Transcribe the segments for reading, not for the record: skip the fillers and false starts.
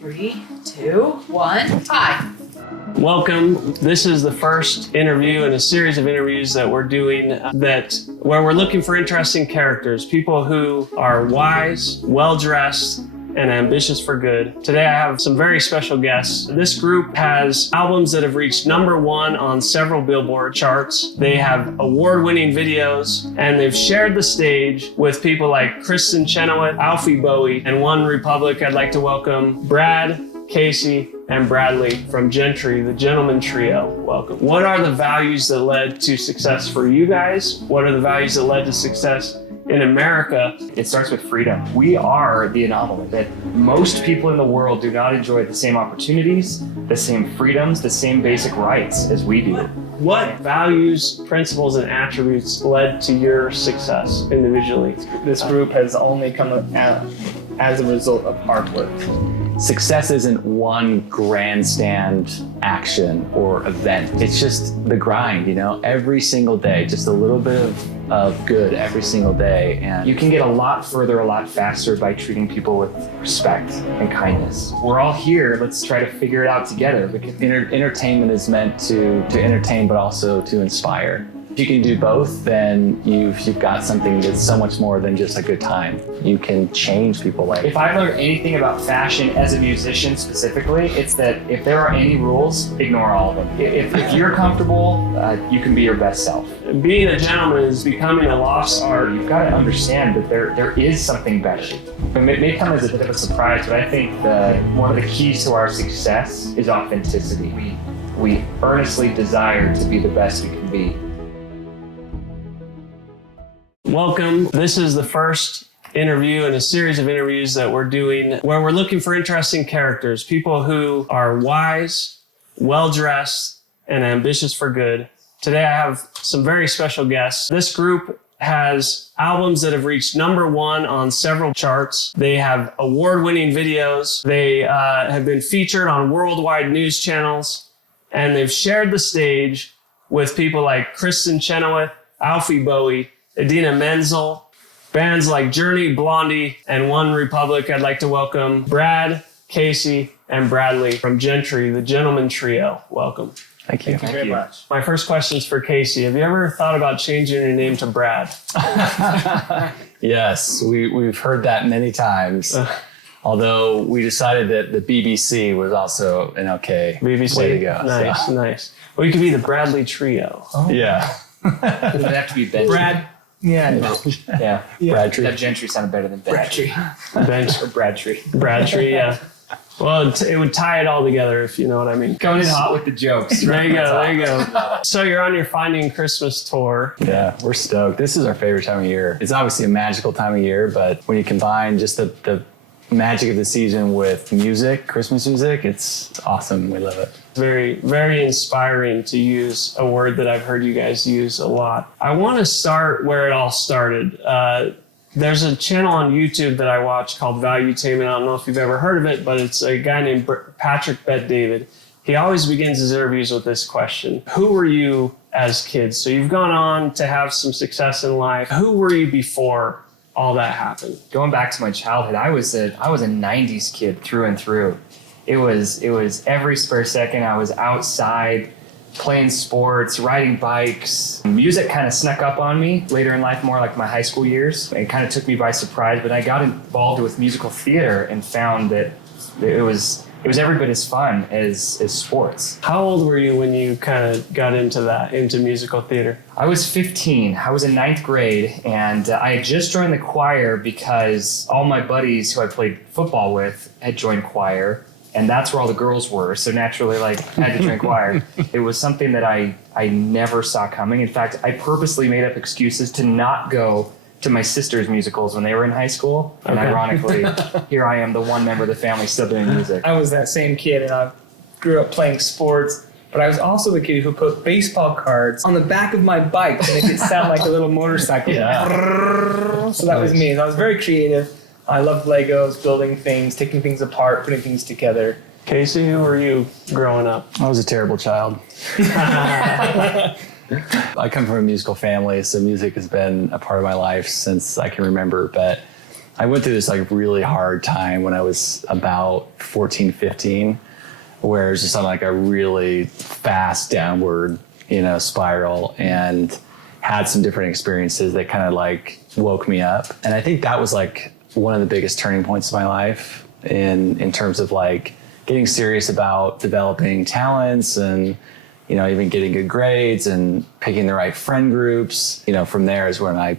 3, 2, 1, hi. Welcome. This is the first interview in a series of interviews that we're doing where we're looking for interesting characters, people who are wise, well-dressed, and ambitious for good. Today I have some very special guests. This group has albums that have reached #1 on several Billboard charts. They have award-winning videos, and they've shared the stage with people like Kristen Chenoweth, Alfie Bowie, and One Republic. I'd like to welcome Brad, Casey, and Bradley from Gentry, the gentleman trio. Welcome. What are the values that led to success for you guys? What are the values that led to success in America? It starts with freedom. We are the anomaly that most people in the world do not enjoy the same opportunities, the same freedoms, the same basic rights as we do. What values, principles, and attributes led to your success individually? This group has only come out as a result of hard work. Success isn't one grandstand action or event. It's just the grind, every single day, just a little bit of good every single day. And you can get a lot further, a lot faster by treating people with respect and kindness. We're all here, let's try to figure it out together. Because entertainment is meant to entertain, but also to inspire. If you can do both, then you've got something that's so much more than just a good time. You can change people's lives. If I learned anything about fashion as a musician specifically, it's that if there are any rules, ignore all of them. If you're comfortable, you can be your best self. Being a gentleman is becoming a lost art. You've got to understand that there is something better. It may come as a bit of a surprise, but I think one of the keys to our success is authenticity. We earnestly desire to be the best we can be. Welcome. This is the first interview in a series of interviews that we're doing where we're looking for interesting characters, people who are wise, well-dressed, and ambitious for good. Today I have some very special guests. This group has albums that have reached #1 on several charts. They have award-winning videos. They have been featured on worldwide news channels, and they've shared the stage with people like Kristen Chenoweth, Alfie Bowie, Idina Menzel, bands like Journey, Blondie, and One Republic. I'd like to welcome Brad, Casey, and Bradley from Gentry, the gentleman trio. Welcome. Thank you. Thank you very much. My first question is for Casey. Have you ever thought about changing your name to Brad? Yes, we've heard that many times. Although we decided that the BBC was also an okay BBC. way to go. Nice, nice. Well, you could be the Bradley trio. Oh. Yeah. It would have to be Benji. Brad. Yeah. Yeah. Bradtree. That Gentry sounded better than Benji. Bench. Or Bradtree. Bradtree, yeah. Well, it would tie it all together, if you know what I mean. Coming in hot with the jokes. There you go, there you go. So you're on your Finding Christmas tour. Yeah, we're stoked. This is our favorite time of year. It's obviously a magical time of year, but when you combine just the magic of the season with music, Christmas music, it's awesome. We love it. Very, very inspiring to use a word that I've heard you guys use a lot. I want to start where it all started. There's a channel on YouTube that I watch called Valuetainment. I don't know if you've ever heard of it, but it's a guy named Patrick Bet-David. He always begins his interviews with this question. Who were you as kids? So you've gone on to have some success in life. Who were you before all that happened? Going back to my childhood, I was a 90s kid through and through. It was every spare second I was outside playing sports, riding bikes. Music kind of snuck up on me later in life, more like my high school years. It kind of took me by surprise, but I got involved with musical theater and found that it was every bit as fun as sports. How old were you when you kind of got into musical theater? I was 15. I was in 9th grade, and I had just joined the choir because all my buddies who I played football with had joined choir, and that's where all the girls were. So naturally, I had to join choir. It was something that I never saw coming. In fact, I purposely made up excuses to not go to my sister's musicals when they were in high school. And ironically, here I am, the one member of the family still doing music. I was that same kid, and I grew up playing sports, but I was also the kid who put baseball cards on the back of my bike to make it sound like a little motorcycle. Yeah. So that was me. So I was very creative. I loved Legos, building things, taking things apart, putting things together. Casey, who were you growing up? I was a terrible child. I come from a musical family, so music has been a part of my life since I can remember, but I went through this really hard time when I was about 14, 15, where it's just on like a really fast downward, spiral, and had some different experiences that kind of like woke me up. And I think that was like one of the biggest turning points of my life in terms of like getting serious about developing talents and, even getting good grades and picking the right friend groups. From there is when I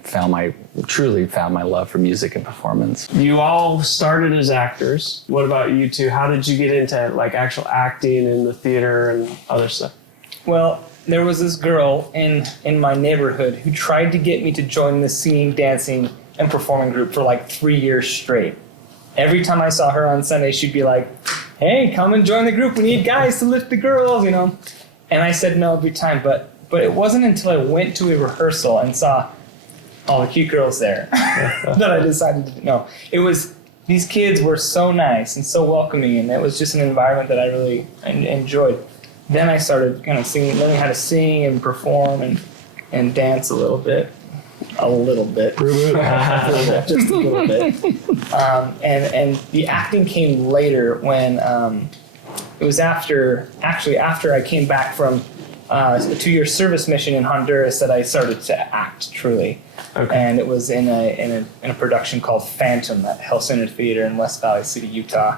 truly found my love for music and performance. You all started as actors. What about you two? How did you get into like actual acting in the theater and other stuff? Well, there was this girl in my neighborhood who tried to get me to join the singing, dancing, and performing group for like 3 years straight. Every time I saw her on Sunday, she'd be like, "Hey, come and join the group. We need guys to lift the girls, And I said no every time, but it wasn't until I went to a rehearsal and saw all the cute girls there that I decided to no. It was, these kids were so nice and so welcoming, and it was just an environment that I really enjoyed. Then I started kind of learning how to sing and perform and dance a little bit. Just a little bit. And the acting came later when it was after I came back from a 2-year service mission in Honduras that I started to act truly. Okay. And it was in a production called Phantom at Hell Center Theater in West Valley City, Utah.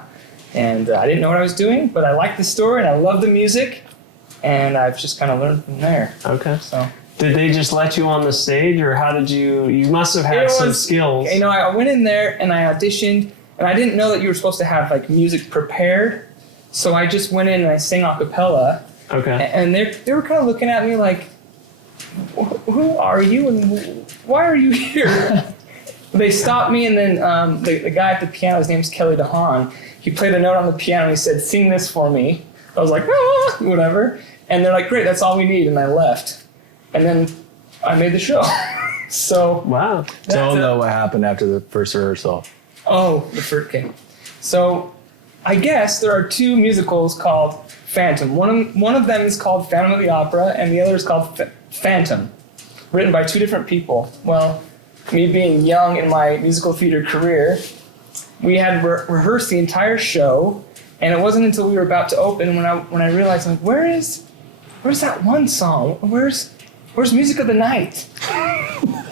And I didn't know what I was doing, but I liked the story and I loved the music, and I've just kind of learned from there. Okay. So. Did they just let you on the stage, or how did you must have had some skills. I went in there and I auditioned, and I didn't know that you were supposed to have like music prepared. So I just went in and I sang a cappella. Okay. And they were kind of looking at me like, "Who are you and why are you here?" They stopped me, and then the guy at the piano, his name's Kelly DeHaan, he played a note on the piano and he said, "Sing this for me." I was like, whatever. And they're like, "Great, that's all we need." And I left. And then I made the show. So wow. Don't know what happened after the first rehearsal. Oh, the first game. So I guess there are 2 musicals called Phantom. One of them is called Phantom of the Opera, and the other is called Phantom, written by 2 different people. Well, me being young in my musical theater career, we had rehearsed the entire show, and it wasn't until we were about to open when I realized, like, where's that one song? Where's Music of the Night?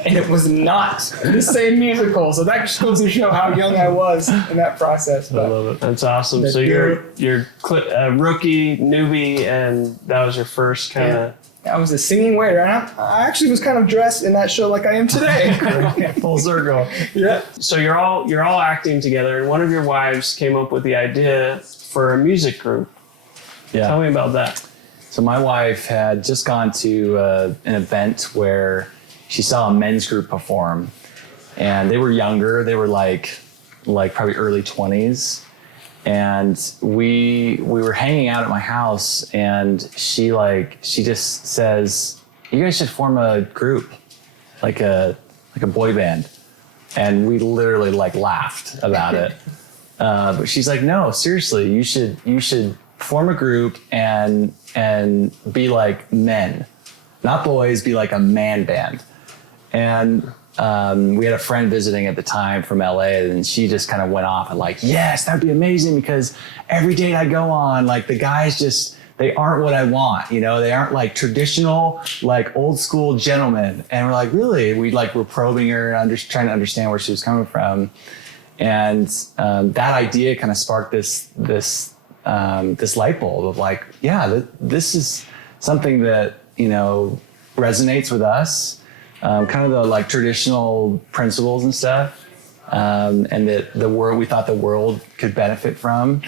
And it was not the same musical. So that just goes to show how young I was in that process. But I love it. That's awesome. So you're a rookie, newbie, and that was your first kind of... Yeah. I was a singing waiter. And I actually was kind of dressed in that show like I am today. Full circle. Yeah. So you're all acting together, and one of your wives came up with the idea for a music group. Yeah. Tell me about that. So my wife had just gone to an event where she saw a men's group perform, and they were younger. They were like probably early 20s, and we were hanging out at my house, and she just says, "You guys should form a group, like a boy band," and we literally laughed about it. But she's like, "No, seriously, you should form a group and be like men, not boys, be like a man band." And we had a friend visiting at the time from LA, and she just kind of went off and like, "Yes, that'd be amazing, because every date I go on, like, the guys they aren't what I want, they aren't like traditional, like old school gentlemen." And we're like, "Really?" We're probing her and trying to understand where she was coming from. And that idea kind of sparked this light bulb of like, yeah, this is something that, resonates with us, kind of the like traditional principles and stuff, and that we thought the world could benefit from.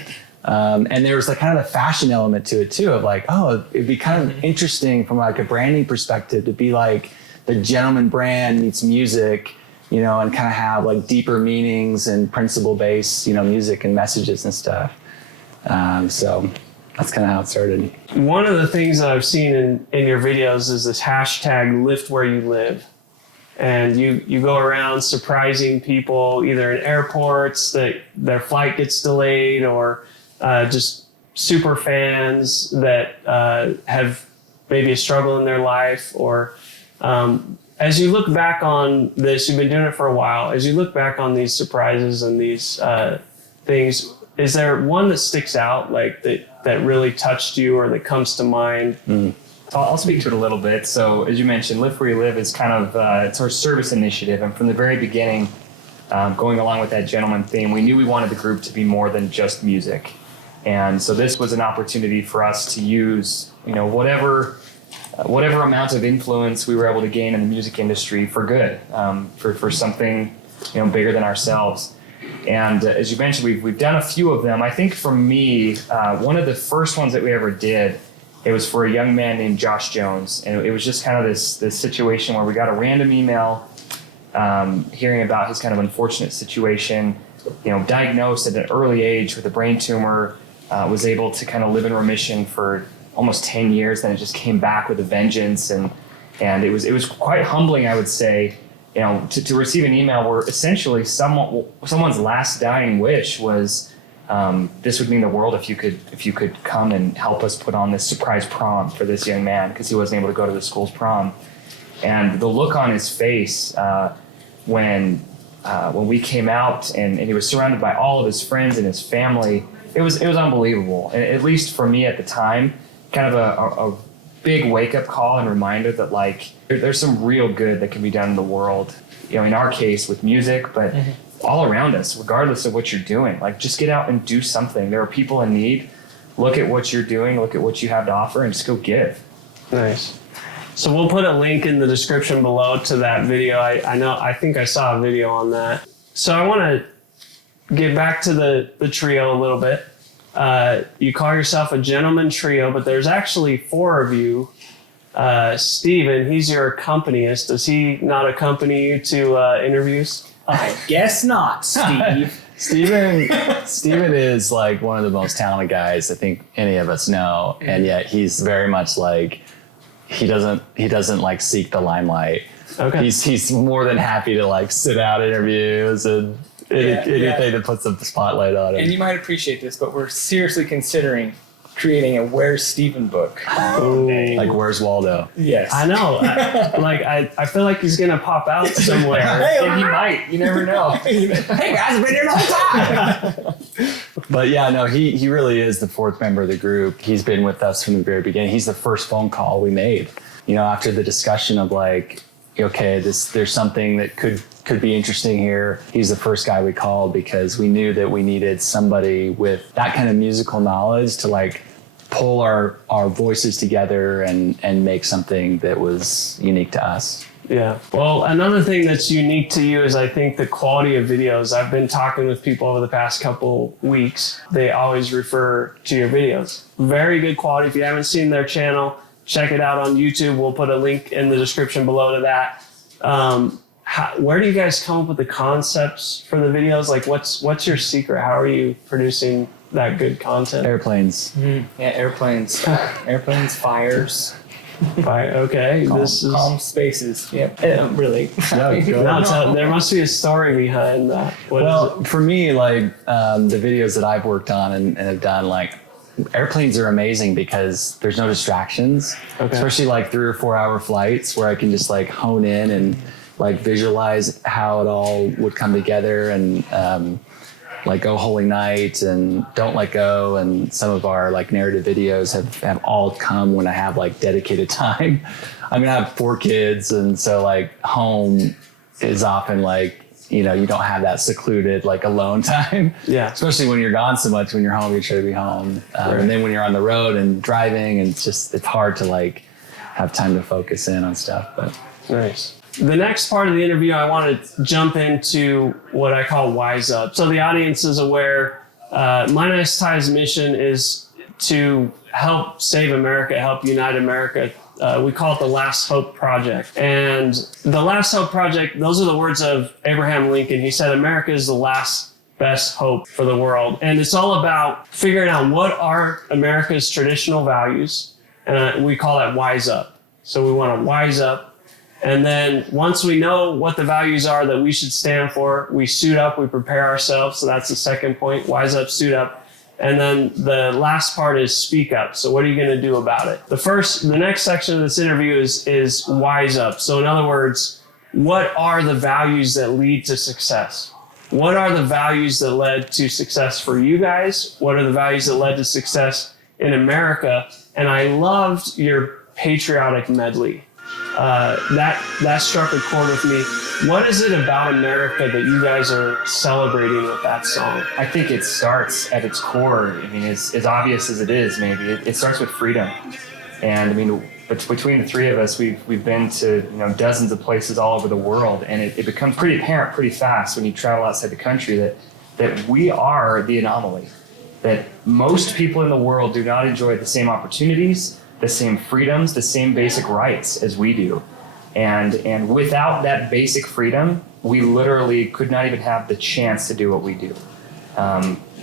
And there was like kind of a fashion element to it too, of like, oh, it'd be kind of interesting from like a branding perspective to be like the gentleman brand meets music, and kind of have like deeper meanings and principle-based, music and messages and stuff. So that's kind of how it started. One of the things that I've seen in your videos is this hashtag lift where you live. And you go around surprising people either in airports that their flight gets delayed, or just super fans that have maybe a struggle in their life. Or as you look back on this, you've been doing it for a while. As you look back on these surprises and these things, is there one that sticks out, like that really touched you or that comes to mind? I'll speak to it a little bit. So as you mentioned, Live Where You Live is kind of it's our service initiative, and from the very beginning, going along with that gentleman theme, we knew we wanted the group to be more than just music, and so this was an opportunity for us to use whatever amount of influence we were able to gain in the music industry for good, for something bigger than ourselves. And as you mentioned, we've done a few of them. I think for me, one of the first ones that we ever did, it was for a young man named Josh Jones, and it was just kind of this situation where we got a random email hearing about his kind of unfortunate situation, diagnosed at an early age with a brain tumor, was able to kind of live in remission for almost 10 years, then it just came back with a vengeance, and it was quite humbling, I would say, to receive an email where essentially someone's last dying wish was, this would mean the world if you could come and help us put on this surprise prom for this young man, because he wasn't able to go to the school's prom. And the look on his face when we came out and he was surrounded by all of his friends and his family, it was unbelievable. And at least for me at the time, kind of a big wake-up call and reminder that like there's some real good that can be done in the world. In our case with music, but all around us, regardless of what you're doing. Like, just get out and do something. There are people in need. Look at what you're doing, look at what you have to offer, and just go give. Nice. So we'll put a link in the description below to that video. I think I saw a video on that. So I want to get back to the trio a little bit. You call yourself a gentleman trio, but there's actually 4 of you. Steven, he's your accompanist. Does he not accompany you to interviews? I guess not, Steve. Steven is like one of the most talented guys I think any of us know, and yet he's very much like he doesn't like seek the limelight. Okay. He's more than happy to like sit out interviews and anything that puts the spotlight on him. And you might appreciate this, but we're seriously considering creating a Where's Steven book. Like Where's Waldo? Yes. I know. I feel like he's going to pop out somewhere. And he might. You never know. Hey guys, I've been here the whole time. But yeah, no, he really is the 4th member of the group. He's been with us from the very beginning. He's the first phone call we made. After the discussion of like, okay, there's something that could be interesting here. He's the first guy we called because we knew that we needed somebody with that kind of musical knowledge to like pull our voices together and make something that was unique to us. Yeah. Well, another thing that's unique to you is I think the quality of videos. I've been talking with people over the past couple weeks. They always refer to your videos. Very good quality. If you haven't seen their channel, check it out on YouTube. We'll put a link in the description below to that. Where do you guys come up with the concepts for the videos? Like, what's your secret? How are you producing that good content? Airplanes. Yeah, airplanes. Airplanes, fires. Okay. Calm spaces. Yep. Really. No, there must be a story behind that. Well, for me, like the videos that I've worked on and have done, like airplanes are amazing because there's no distractions, especially like 3 or 4 hour flights where I can just like hone in and like visualize how it all would come together, and like Oh Holy Night and Don't Let Go, and some of our like narrative videos have all come when I have like dedicated time. I mean, I have 4 kids, and so like home is often like, you don't have that secluded like alone time. Yeah. Especially when you're gone so much. When you're home, you try to be home. Right. And then when you're on the road and driving, and it's hard to like have time to focus in on stuff. But nice. The next part of the interview, I want to jump into what I call Wise Up. So the audience is aware, MyNiceTie's mission is to help save America, help unite America. We call it the Last Hope Project. And the Last Hope Project, those are the words of Abraham Lincoln. He said, America is the last best hope for the world. And it's all about figuring out what are America's traditional values. And we call that Wise Up. So we want to wise up. And then once we know what the values are that we should stand for, we suit up, we prepare ourselves. So that's the second point, wise up, suit up. And then the last part is speak up. So what are you going to do about it? The next section of this interview is wise up. So in other words, what are the values that lead to success? What are the values that led to success for you guys? What are the values that led to success in America? And I loved your patriotic medley. That struck a chord with me. What is it about America that you guys are celebrating with that song? I think it starts at its core. I mean, as obvious as it is, maybe it starts with freedom. And I mean, between the three of us, we've been to dozens of places all over the world, and it becomes pretty apparent pretty fast when you travel outside the country that we are the anomaly. That most people in the world do not enjoy the same opportunities, the same freedoms, the same basic rights as we do. And without that basic freedom, we literally could not even have the chance to do what we do.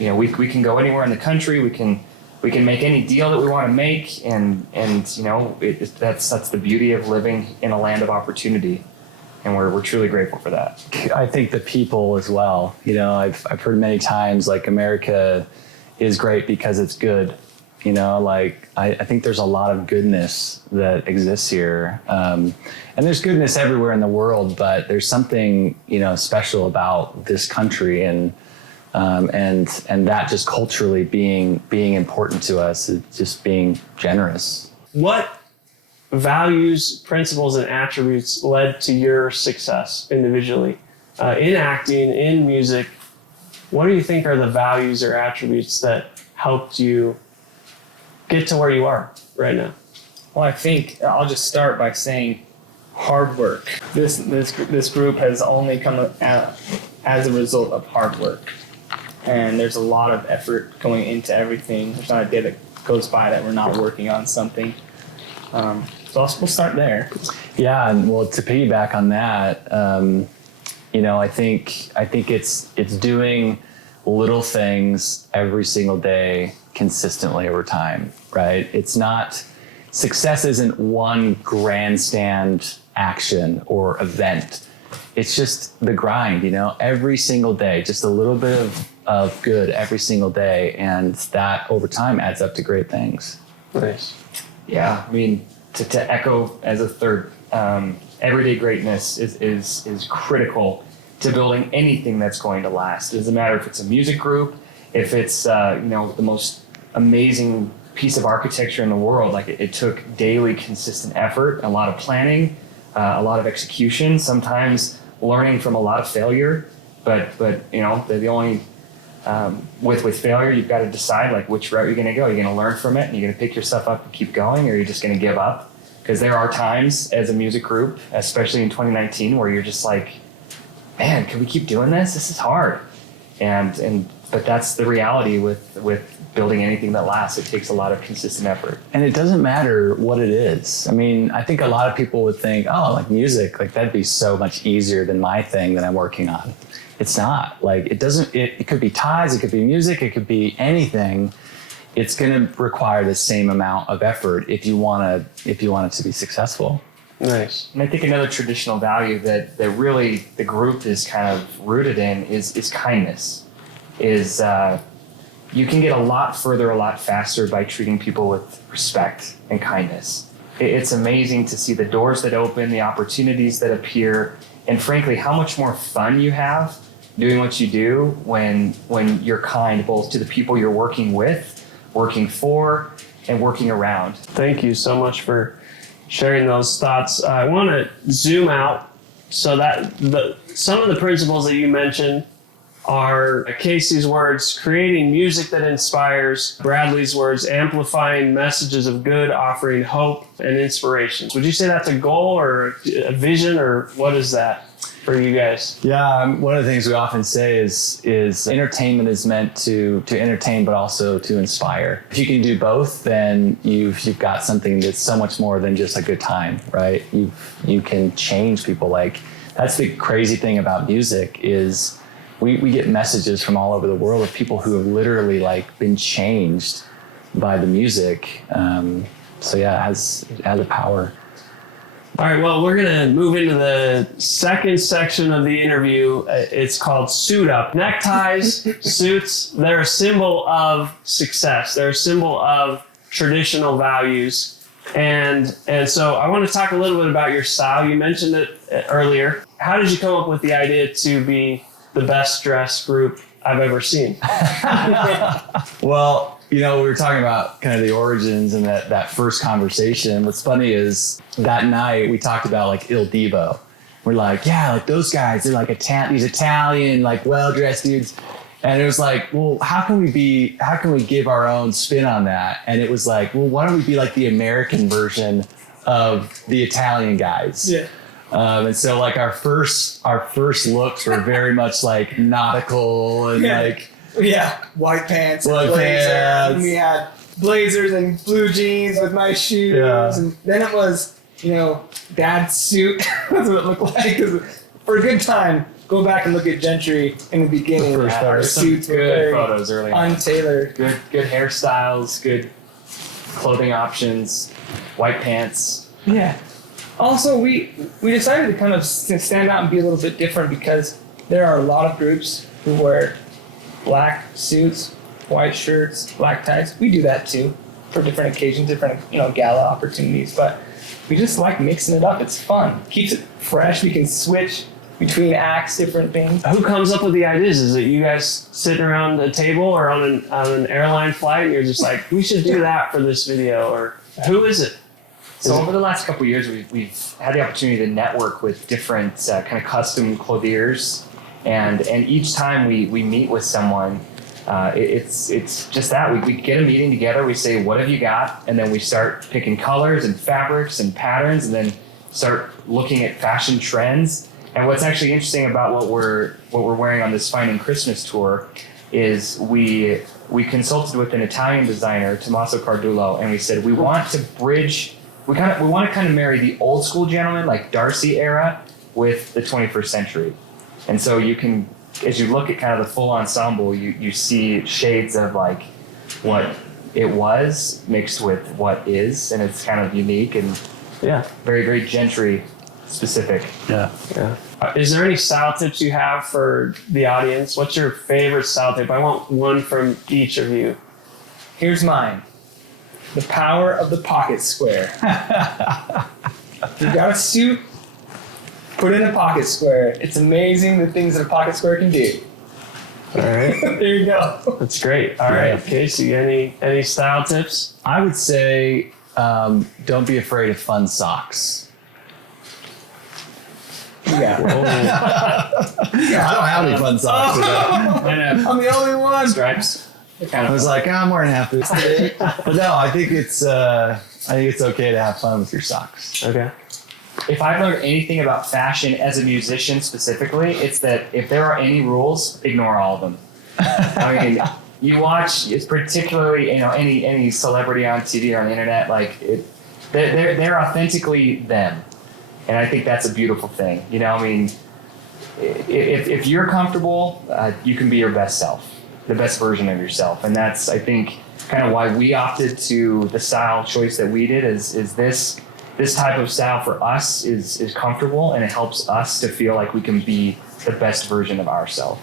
We can go anywhere in the country, we can make any deal that we want to make, and that's the beauty of living in a land of opportunity. And we're truly grateful for that. I think the people as well. I've heard many times, like, America is great because it's good. I think there's a lot of goodness that exists here. And there's goodness everywhere in the world, but there's something, special about this country and that just culturally being important to us, just being generous. What values, principles, and attributes led to your success individually? In acting, in music, what do you think are the values or attributes that helped you get to where you are right now? Well, I think I'll just start by saying hard work. This group has only come out as a result of hard work. And there's a lot of effort going into everything. There's not a day that goes by that we're not working on something. So we'll start there. Yeah, and well, to piggyback on that, I think it's doing little things every single day consistently over time, right? Success isn't one grandstand action or event. It's just the grind, every single day, just a little bit of good every single day. And that over time adds up to great things. Nice. Yeah, I mean, to echo as a third, everyday greatness is critical to building anything that's going to last. It doesn't matter if it's a music group, if it's the most amazing piece of architecture in the world. Like it took daily consistent effort, a lot of planning, a lot of execution, sometimes learning from a lot of failure. But the only with failure, you've got to decide like which route you're going to go. You're going to learn from it and you're going to pick yourself up and keep going, or you're just going to give up. Because there are times as a music group, especially in 2019, where you're just like, man, can we keep doing this? This is hard. But that's the reality with building anything that lasts. It takes a lot of consistent effort. And it doesn't matter what it is. I mean, I think a lot of people would think, oh, like music, like that'd be so much easier than my thing that I'm working on. It's not. Like it could be ties, it could be music, it could be anything. It's going to require the same amount of effort if you want it to be successful. Nice. And I think another traditional value that really the group is kind of rooted in is kindness. You can get a lot further, a lot faster by treating people with respect and kindness. It's amazing to see the doors that open, the opportunities that appear, and frankly, how much more fun you have doing what you do when you're kind, both to the people you're working with, working for, and working around. Thank you so much for sharing those thoughts. I want to zoom out so that some of the principles that you mentioned are Casey's words, creating music that inspires, Bradley's words, amplifying messages of good, offering hope and inspiration. Would you say that's a goal or a vision, or what is that for you guys? Yeah, one of the things we often say is entertainment is meant to entertain, but also to inspire. If you can do both, then you've got something that's so much more than just a good time, right? You can change people. Like, that's the crazy thing about music is we get messages from all over the world of people who have literally like been changed by the music. So yeah, it has a power. All right, well, we're going to move into the second section of the interview. It's called Suit Up. Neckties, suits, they're a symbol of success. They're a symbol of traditional values. And so I want to talk a little bit about your style. You mentioned it earlier. How did you come up with the idea to be the best dressed group I've ever seen. Well, we were talking about kind of the origins and that first conversation. What's funny is that night we talked about like Il Divo. We're like, yeah, like those guys, they're like these Italian, like well-dressed dudes. And it was like, well, how can we give our own spin on that? And it was like, well, why don't we be like the American version of the Italian guys? Yeah. And so like our first looks were very much like nautical and like, yeah, white pants, and White blazer. pants. And we had blazers and blue jeans with nice shoes, Yeah. and then it was, dad's suit. That's what it looked like. 'Cause for a good time, go back and look at Gentry in the beginning. The first Our photos. suits were Good very photos early on. untailored. Good hairstyles, good clothing options, white pants. Yeah. Also, we decided to kind of stand out and be a little bit different because there are a lot of groups who wear black suits, white shirts, black ties. We do that too for different occasions, different gala opportunities. But we just like mixing it up. It's fun. Keeps it fresh. We can switch between acts, different things. Who comes up with the ideas? Is it you guys sitting around a table or on an airline flight and you're just like, we should do that for this video? Or who is it? So over the last couple of years, we've had the opportunity to network with different kind of custom clothiers, and each time we meet with someone, it's just that we get a meeting together. We say, what have you got? And then we start picking colors and fabrics and patterns, and then start looking at fashion trends. And what's actually interesting about what we're wearing on this Finding Christmas tour is we consulted with an Italian designer, Tommaso Cardullo, and we said we want to bridge. We want to kind of marry the old school gentleman, like Darcy era, with the 21st century. And so you can, as you look at kind of the full ensemble, you see shades of like what it was mixed with what is, and it's kind of unique and very, very Gentry specific. yeah. Is there any style tips you have for the audience? What's your favorite style tip? I want one from each of you. Here's mine. The power of the pocket square. If you've got a suit, put in a pocket square. It's amazing the things that a pocket square can do. All right. There you go. That's great. All right, Casey, any style tips? I would say don't be afraid of fun socks. Yeah. I don't have any fun socks. I'm the only one. Stripes. I was like, I'm wearing half this today. But no, I think it's okay to have fun with your socks. Okay. If I've learned anything about fashion as a musician specifically, it's that if there are any rules, ignore all of them. I mean, you watch, it's particularly any celebrity on TV or on the internet, like they're authentically them, and I think that's a beautiful thing. I mean, if you're comfortable, you can be your best self, the best version of yourself, and that's, I think, kind of why we opted to the style choice that we did. Is this type of style for us is comfortable, and it helps us to feel like we can be the best version of ourselves.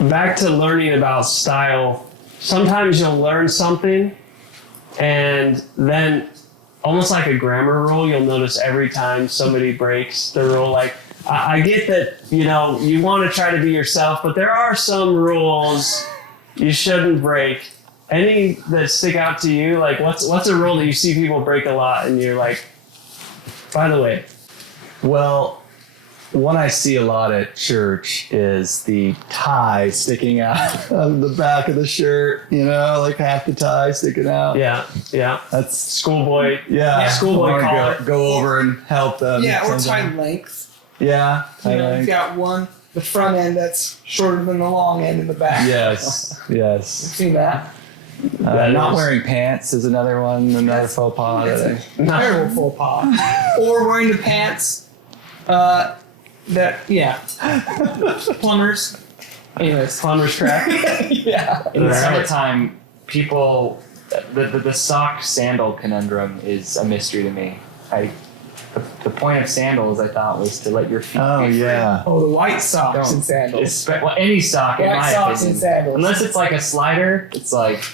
Back to learning about style. Sometimes you'll learn something, and then almost like a grammar rule, you'll notice every time somebody breaks the rule. Like, I get that, you want to try to be yourself, but there are some rules you shouldn't break. Any that stick out to you? Like, what's a rule that you see people break a lot, and you're like, by the way? Well, one I see a lot at church is the tie sticking out of the back of the shirt, like half the tie sticking out. Yeah. That's Schoolboy. yeah. Schoolboy Or collar. go over and help them. Yeah, or tie length. Yeah. You've got the front end that's shorter than the long end in the back. Yes. You've seen that. Not wearing pants is another one, another faux pas. Terrible faux pas. Or wearing the pants plumbers. Anyways. Plumber's crack. Yeah. In the Right. summertime, people, the sock sandal conundrum is a mystery to me. The point of sandals, I thought, was to let your feet be free. Oh, the white socks and sandals. Any sock, in White my socks opinion. and sandals. Unless it's like a slider, it's like,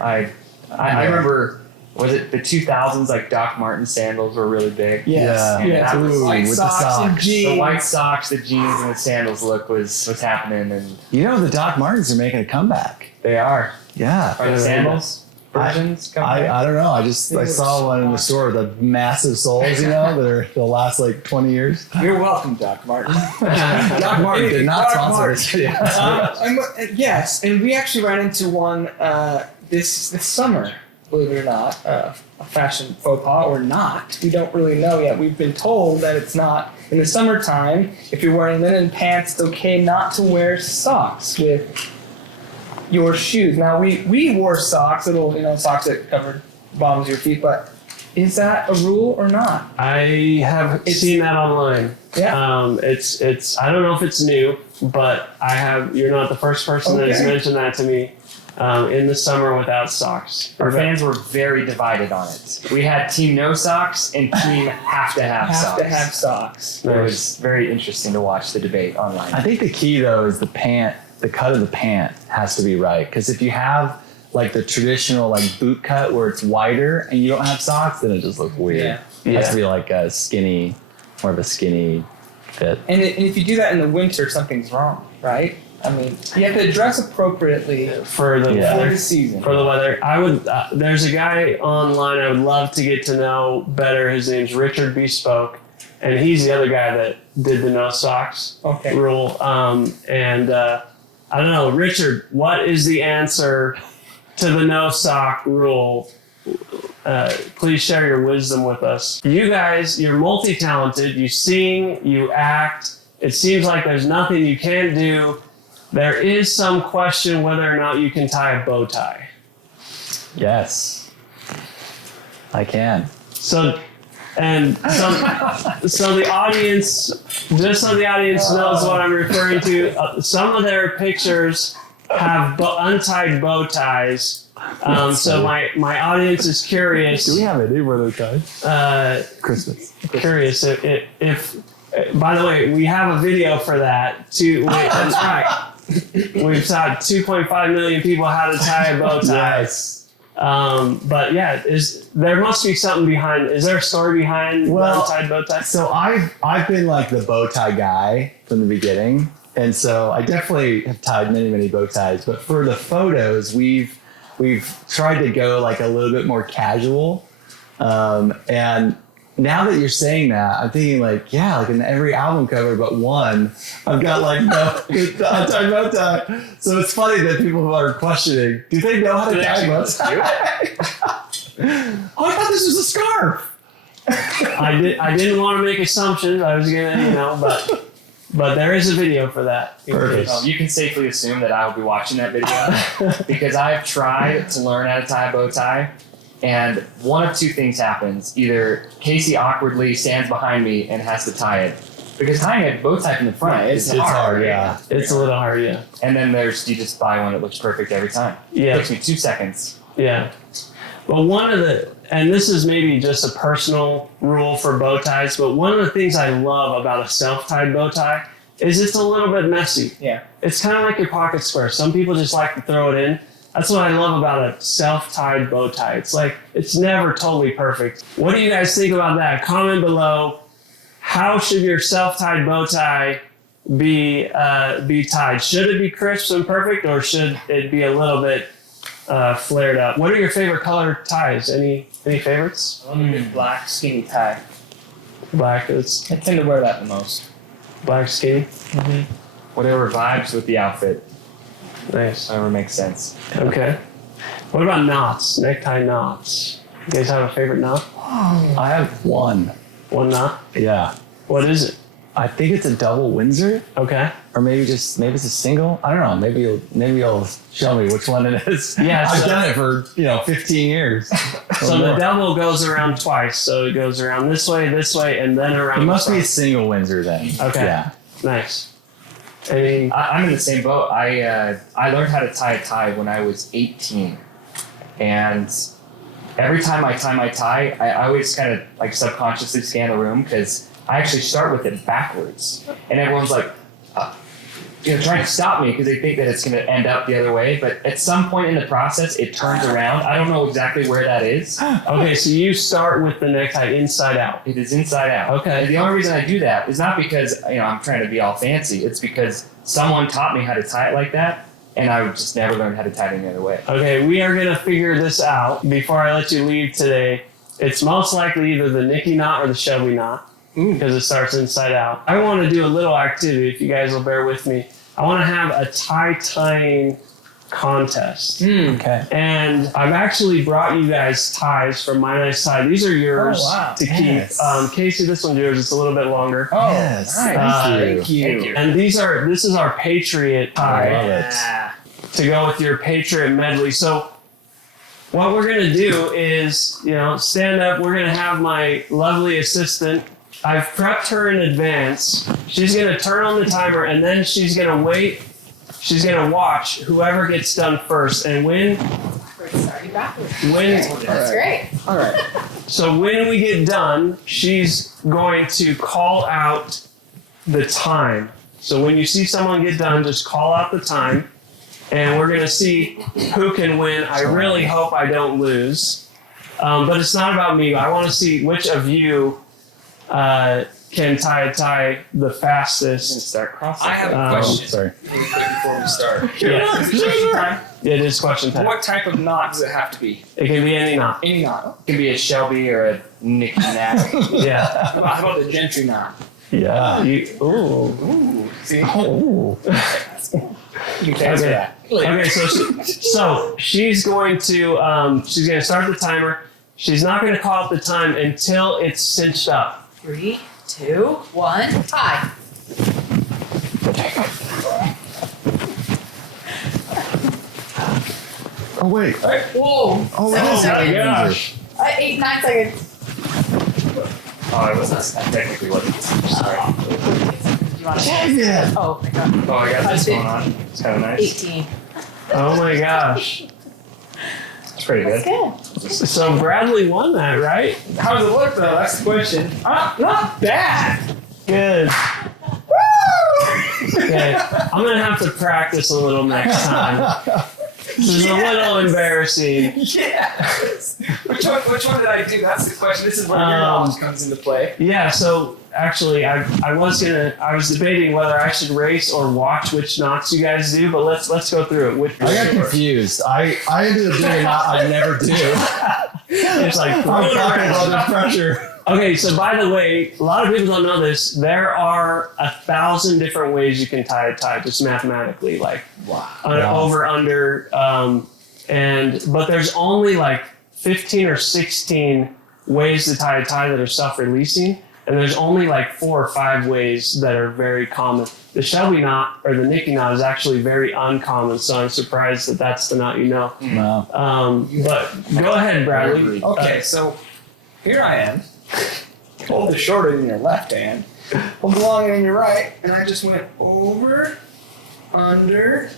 I remember was it the 2000s? Like Doc Marten sandals were really big. Yeah. And that was Ooh, white with the socks and socks. jeans. the white socks, the jeans, and the sandals look was what's happening, and You know, the Doc Martens are making a comeback. they are. Yeah. Are the sandals versions coming back? I don't know. I saw one in the store with the massive soles, you know, they'll last like 20 years. You're welcome, Doc Marten. Doc Marten did not Doc sponsor Marten. this video. Yes, and we actually ran into one this summer, believe it or not, a fashion faux pas or not. We don't really know yet. We've been told that it's not. In the summertime, if you're wearing linen pants, it's okay not to wear socks with your shoes. Now, we wore socks, little socks that covered the bottoms of your feet, but is that a rule or not? I have seen that online. Yeah. It's I don't know if it's new, but you're not the first person that has Okay. mentioned that to me. In the summer without socks. Our fans were very divided on it. We had team no socks and team have to have Have socks. to have socks. It was very interesting to watch the debate online. I think the key though is the cut of the pant has to be right. Because if you have like the traditional like boot cut where it's wider and you don't have socks, then it just looks weird. Yeah. It has to be like a skinny, more of a skinny fit. And if you do that in the winter, something's wrong, right? I mean, you have to dress appropriately For the Yeah. for weather. the season. For the weather, I would. There's a guy online I would love to get to know better. His name's Richard Bespoke, and he's the other guy that did the no socks Okay. rule. I don't know, Richard. What is the answer to the no sock rule? Please share your wisdom with us. You guys, you're multi-talented. You sing, you act. It seems like there's nothing you can't do. There is some question whether or not you can tie a bow tie. Yes, I can. So the audience, just so the audience knows what I'm referring to, some of their pictures have untied bow ties. So my audience is curious. Do we have any of those guys? Christmas. Curious if by the way, we have a video for that too. That's right. We've taught 2.5 million people how to tie a bow tie. Yes. But yeah, there must be something behind. Is there a story behind the untied bow tie? So I've been like the bow tie guy from the beginning, and so I definitely have tied many bow ties. But for the photos, we've tried to go like a little bit more casual, and now that you're saying that, I'm thinking like, yeah, like in every album cover but one, I've got like untied bow tie. So it's funny that people are questioning, do they know how to tie a bow tie? Oh, I thought this was a scarf. I didn't want to make assumptions. I was gonna, but there is a video for that. Perfect. You can safely assume that I will be watching that video because I've tried to learn how to tie a bow tie, and one of two things happens. Either Casey awkwardly stands behind me and has to tie it, because tying a bow tie from the front is It's hard, yeah. It's a little hard, yeah. And then you just buy one that looks perfect every time. Yeah. It takes me 2 seconds. Yeah. But and this is maybe just a personal rule for bow ties, but one of the things I love about a self-tied bow tie is it's a little bit messy. Yeah. It's kind of like your pocket square. Some people just like to throw it in. That's what I love about a self-tied bow tie. It's like, it's never totally perfect. What do you guys think about that? Comment below. How should your self-tied bow tie be tied? Should it be crisp and perfect, or should it be a little bit flared up? What are your favorite color ties? Any favorites? I love a good black skinny tie. Black is I tend to wear that the most. black skinny. Whatever vibes with the outfit. Nice. Whatever makes sense. Okay. What about knots? Necktie knots. You guys have a favorite knot? I have one. One knot? Yeah. What is it? I think it's a double Windsor, Okay. or maybe it's a single. I don't know. Maybe you'll show me which one it is. Yeah, I've so- done it for 15 years. So the double goes around twice. So it goes around this way, and then around. It must the be a front. single Windsor then. Okay. Yeah. Nice. Any? I'm in the same boat. I learned how to tie a tie when I was 18, and every time I tie my tie, I always kind of like subconsciously scan the room because I actually start with it backwards, and everyone's like, trying to stop me because they think that it's going to end up the other way. But at some point in the process, it turns around. I don't know exactly where that is. Okay, so you start with the necktie inside out. It is inside out. Okay. And the only reason I do that is not because I'm trying to be all fancy. It's because someone taught me how to tie it like that, and I just never learned how to tie it any other way. Okay, we are gonna figure this out before I let you leave today. It's most likely either the Nicky knot or the Shelby knot because it starts inside out. I want to do a little activity, if you guys will bear with me. I want to have a tie-tying contest. Okay. And I've actually brought you guys ties from MyNiceTie. These are yours to keep. Casey, this one's yours. It's a little bit longer. Oh, Yes. nice. Thank you. Thank you. And this is our Patriot tie. I love it. To go with your Patriot medley. So what we're going to do is, stand up. We're going to have my lovely assistant. I've prepped her in advance. She's going to turn on the timer, and then she's going to wait. She's going to watch whoever gets done first. And We're starting backwards. That's great. All right. So when we get done, she's going to call out the time. So when you see someone get done, just call out the time. And we're going to see who can win. I really hope I don't lose. But it's not about me. I want to see which of you can tie a tie the fastest. Start crossing. I have a question. Sorry. Really quick before we start. Yeah. Is it question time? It is question time. What type of knot does it have to be? It can be any knot. Any knot. It could be a Shelby or a Nicky knack. Yeah. How about the Gentry knot? Yeah. Ooh. See? Oh. You can answer that. Okay, so she's going to start the timer. She's not going to call out the time until it's cinched up. 3, 2, 1, tie. Oh wait. Whoa. Oh, Seven seconds. gosh. 8, 9 seconds. Oh, it wasn't. Technically wasn't. Sorry. Do you want to? Yeah. Oh my god. Oh, I got this going on. It's kind of nice. 18. Oh my gosh. It's pretty That's good. good. So Bradley won that, right? How does it look though? That's the question. Not bad. Good. Okay, I'm gonna have to practice a little next time. This is a little embarrassing. Yes. Which one did I do? That's the question. This is where your knowledge comes into play. Yeah, so actually I was debating whether I should race or watch which knots you guys do, but let's go through it. I got confused. I ended up doing a knot I never do. It's like I'm talking about the pressure. okay, so by the way, a lot of people don't know this. There are 1,000 different ways you can tie a tie, just mathematically, like over, under, but there's only like 15 or 16 ways to tie a tie that are self-releasing, and there's only like 4 or 5 ways that are very common. The Shelby knot or the Nicky knot is actually very uncommon, so I'm surprised that that's the knot you know. Wow. But go ahead, Bradley. Okay, so here I am. Hold the short end in your left hand. Hold the long end in your right, and I just went over, under,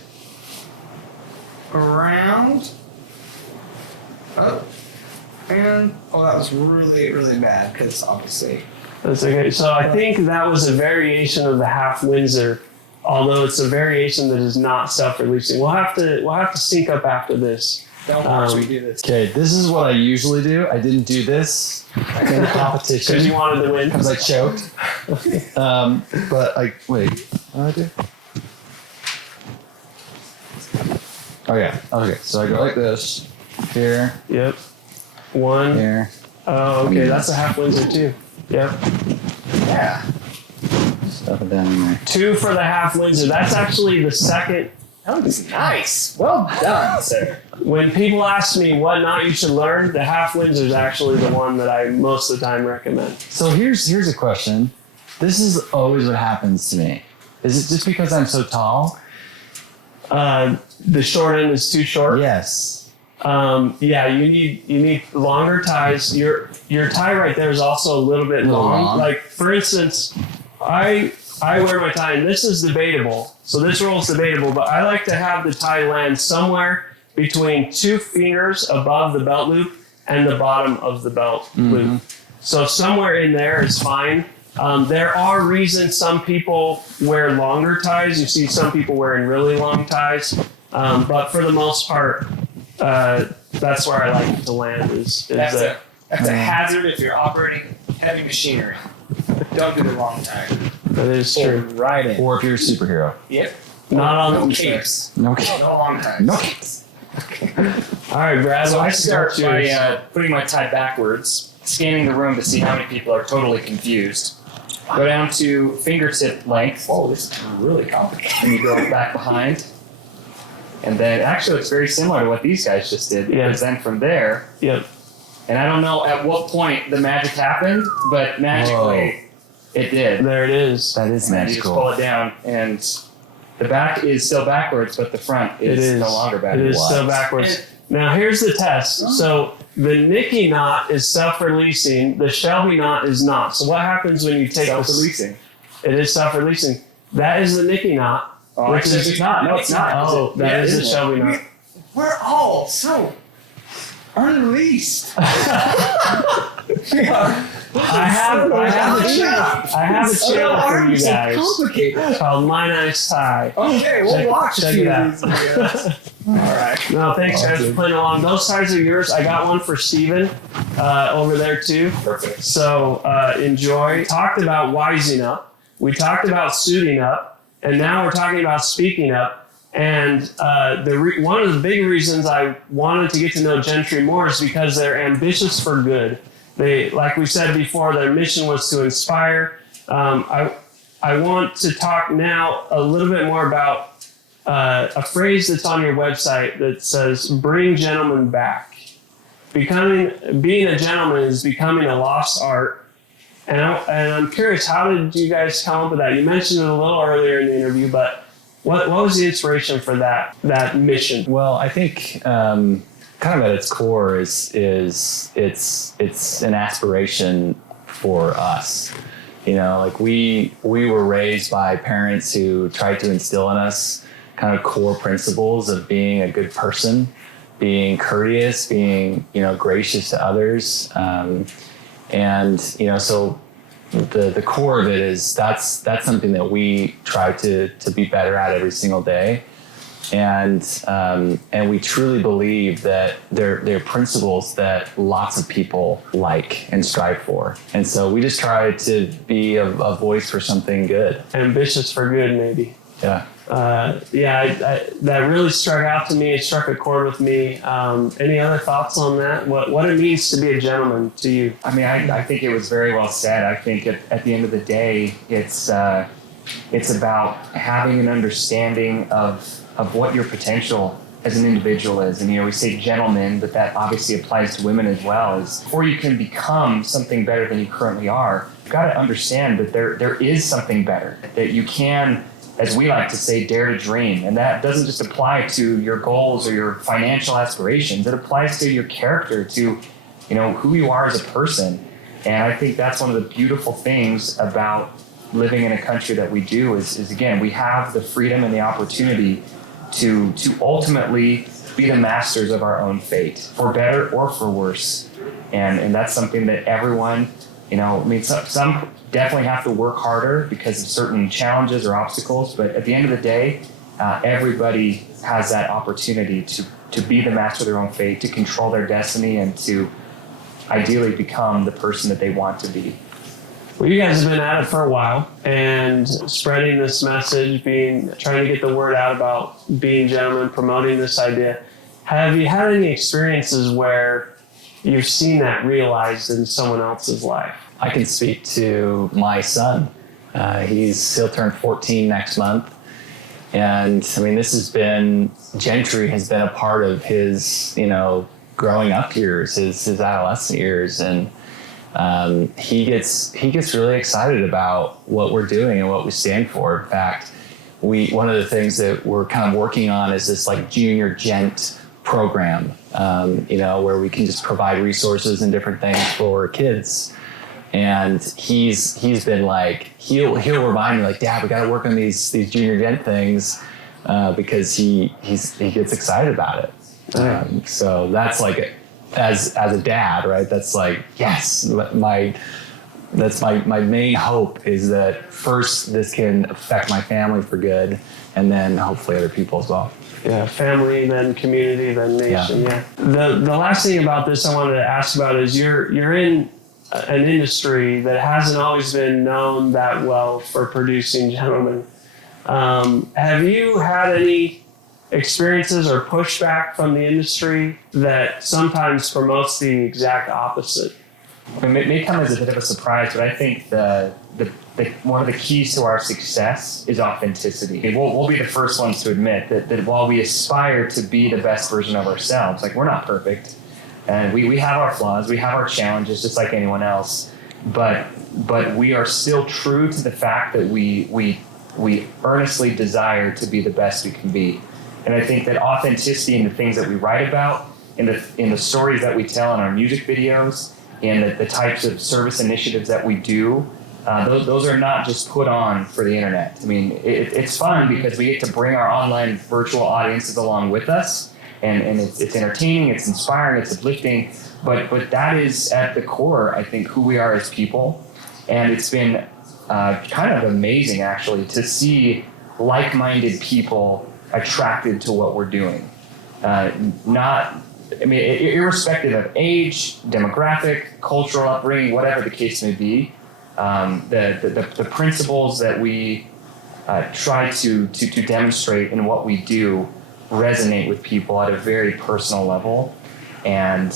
around, up, and that was really, really bad because obviously. That's okay. So I think that was a variation of the half Windsor, although it's a variation that is not self-releasing. We'll have to sync up after this. Don't watch me do this. Okay, this is what I usually do. I didn't do this in the competition Because you wanted to win. because I choked. But wait, what did I do? Oh yeah. Okay, so I go like this. Here, Yep. 1. here. Oh, okay. That's a half Windsor too. Yep. Yeah. Stuff it down in there. 2 for the half Windsor. That's actually the second. That was nice. Well done, sir. When people ask me what knot you should learn, the half Windsor is actually the one that I most of the time recommend. So here's a question. This is always what happens to me. Is it just because I'm so tall? The short end is too short. Yes. Yeah, you need longer ties. Your tie right there is also a little bit long. Like for instance, I wear my tie, and this is debatable. So this rule is debatable, but I like to have the tie land somewhere between 2 fingers above the belt loop and the bottom of the belt loop. So somewhere in there is fine. There are reasons some people wear longer ties. You see some people wearing really long ties. But for the most part, that's where I like to land That's a hazard if you're operating heavy machinery. Don't do the long time. that is true. Right in. Or if you're a superhero. Yep. Not on No the capes. No kidding. No long times. No kidding. All right, Brad. So I what's start yours? by putting my tie backwards, scanning the room to see how many people are totally confused. Go down to fingertip length. Oh, this is really complicated. And you go back behind. And then actually it's very similar to what these guys just did. Yeah. Because then from there, Yep. and I don't know at what point the magic happened, but magically it did. There it is. That is And you just pull magical. it down, and the back is still backwards, but the front It is is no longer It backwards. is still backwards. Now here's the test. So the Nicky knot is self-releasing. The Shelby knot is not. So what happens when you take Self-releasing. It is self-releasing. That is the Nicky knot. Oh, which actually, is it's not. No, it's not. Oh, that is the Shelby knot. We're all so unreleased. I have a channel for you guys Complicated. called MyNiceTie. Okay, we'll watch a check few it of these videos. All right. No, thanks guys for playing along. Those ties are yours. I got one for Steven over there too. Perfect. So enjoy. Talked about wising up. We talked about suiting up, and now we're talking about speaking up. And one of the big reasons I wanted to get to know Gentry more is because they're ambitious for good. They, like we said before, their mission was to inspire. I want to talk now a little bit more about a phrase that's on your website that says, "Bring gentlemen back." Being a gentleman is becoming a lost art. And I'm curious, how did you guys come up with that? You mentioned it a little earlier in the interview, but what was the inspiration for that mission? Well, I think kind of at its core is it's an aspiration for us. You know, like we were raised by parents who tried to instill in us kind of core principles of being a good person, being courteous, being, you know, gracious to others. And, you know, so the core of it is that's something that we try to be better at every single day. And we truly believe that they're principles that lots of people like and strive for. And so we just try to be a voice for something good. Ambitious for good, maybe. Yeah. That really struck out to me. It struck a chord with me. Any other thoughts on that? What it means to be a gentleman to you? I mean, I think it was very well said. I think at the end of the day, it's about having an understanding of what your potential as an individual is. And, you know, we say gentlemen, but that obviously applies to women as well. Is before you can become something better than you currently are, you've got to understand that there is something better, that you can, as we like to say, dare to dream. And that doesn't just apply to your goals or your financial aspirations. It applies to your character, to, you know, who you are as a person. And I think that's one of the beautiful things about living in a country that we do is again, we have the freedom and the opportunity to ultimately be the masters of our own fate, for better or for worse. And that's something that everyone, you know, I mean, some definitely have to work harder because of certain challenges or obstacles, but at the end of the day, everybody has that opportunity to be the master of their own fate, to control their destiny, and to ideally become the person that they want to be. Well, you guys have been at it for a while and spreading this message, trying to get the word out about being gentlemen, promoting this idea. Have you had any experiences where you've seen that realized in someone else's life? I can speak to my son. He'll turn 14 next month. And I mean, Gentry has been a part of his, you know, growing up years, his adolescent years. And he gets really excited about what we're doing and what we stand for. In fact, one of the things that we're kind of working on is this like junior gent program, you know, where we can just provide resources and different things for kids. And he's been like, he'll remind me like, Dad, we got to work on these junior gent things, because he gets excited about it. So that's like, as a dad, right? That's like, yes, That's my main hope, is that first this can affect my family for good, and then hopefully other people as well. Yeah, family, then community, then nation. Yeah. The last thing about this I wanted to ask about is you're in an industry that hasn't always been known that well for producing gentlemen. Have you had any experiences or pushback from the industry that sometimes promotes the exact opposite? It may come as a bit of a surprise, but I think the one of the keys to our success is authenticity. We'll be the first ones to admit that while we aspire to be the best version of ourselves, like, we're not perfect, and we have our flaws, we have our challenges just like anyone else, but we are still true to the fact that we earnestly desire to be the best we can be. And I think that authenticity in the things that we write about, in the stories that we tell in our music videos, and the types of service initiatives that we do, those are not just put on for the internet. I mean, it's fun because we get to bring our online virtual audiences along with us, and it's entertaining, it's inspiring, it's uplifting, but that is at the core, I think, who we are as people. And it's been kind of amazing, actually, to see like-minded people attracted to what we're doing. Irrespective of age, demographic, cultural upbringing, whatever the case may be, the principles that we try to demonstrate in what we do resonate with people at a very personal level, and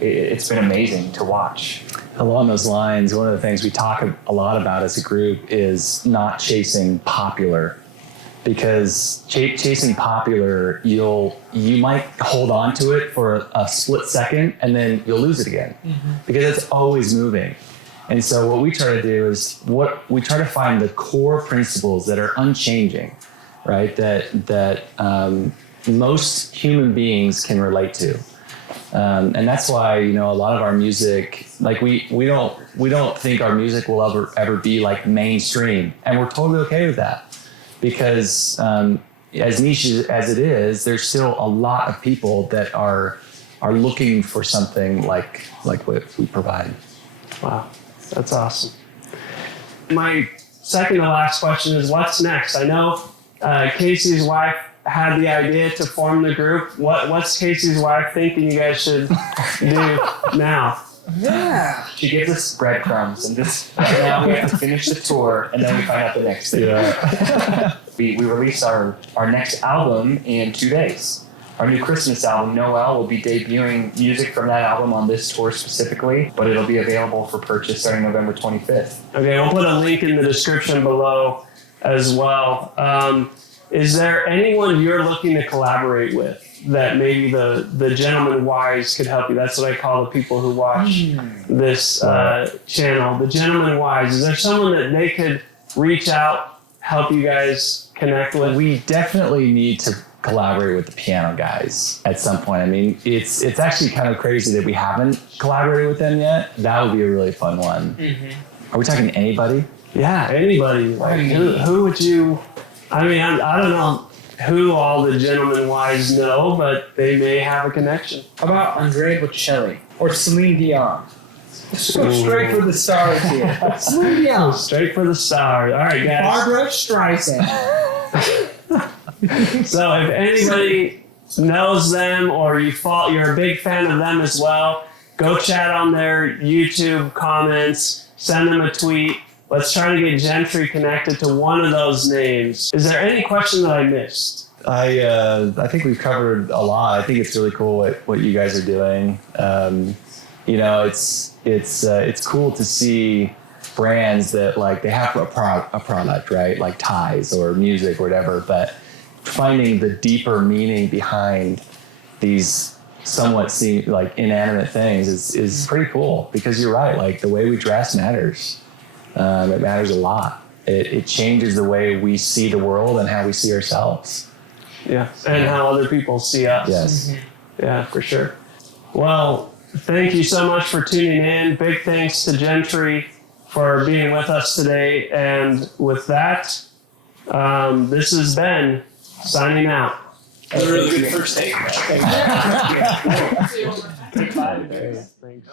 it's been amazing to watch. Along those lines, one of the things we talk a lot about as a group is not chasing popular. Because chasing popular, you might hold on to it for a split second and then you'll lose it again, because it's always moving. And so what we try to do is we try to find the core principles that are unchanging, right? That most human beings can relate to, and that's why, a lot of our music, like we don't think our music will ever be like mainstream, and we're totally okay with that. Because as niche as it is, there's still a lot of people that are looking for something like what we provide. Wow, that's awesome. My second to last question is, what's next? I know Casey's wife had the idea to form the group. What's Casey's wife thinking you guys should do now? Yeah. She gives us breadcrumbs, and just right now we have to finish the tour, and then we find out the next thing. Yeah. We release our next album in 2 days. Our new Christmas album, Noel, will be debuting music from that album on this tour specifically, but it'll be available for purchase starting November 25th. Okay, we'll put a link in the description below as well. Is there anyone you're looking to collaborate with that maybe the Gentlemen Wise could help you? That's what I call the people who watch this channel, the Gentlemen Wise. Is there someone that they could reach out, help you guys connect with? We definitely need to collaborate with the piano guys at some point. I mean, it's actually kind of crazy that we haven't collaborated with them yet. That would be a really fun one. Are we talking anybody? Yeah, anybody. Like, who would you? I mean, I don't know who all the Gentlemen Wise know, but they may have a connection. How about Andrea Bocelli or Celine Dion? Let's go straight for the stars here. Celine Dion. Straight for the stars. All right, guys. Barbara Streisand. So if anybody knows them or you're a big fan of them as well, go chat on their YouTube comments, send them a tweet. Let's try to get Gentry connected to one of those names. Is there any question that I missed? I think we've covered a lot. I think it's really cool what you guys are doing. It's cool to see brands that, like, they have a product, right? Like ties or music or whatever, but finding the deeper meaning behind these somewhat like inanimate things is pretty cool, because you're right. Like, the way we dress matters. It matters a lot. It changes the way we see the world and how we see ourselves. Yeah, and how other people see us. Yes. Yeah, for sure. Well, thank you so much for tuning in. Big thanks to Gentry for being with us today. And with that, this is Ben signing out. That was a really good first take. Take 5. Thanks.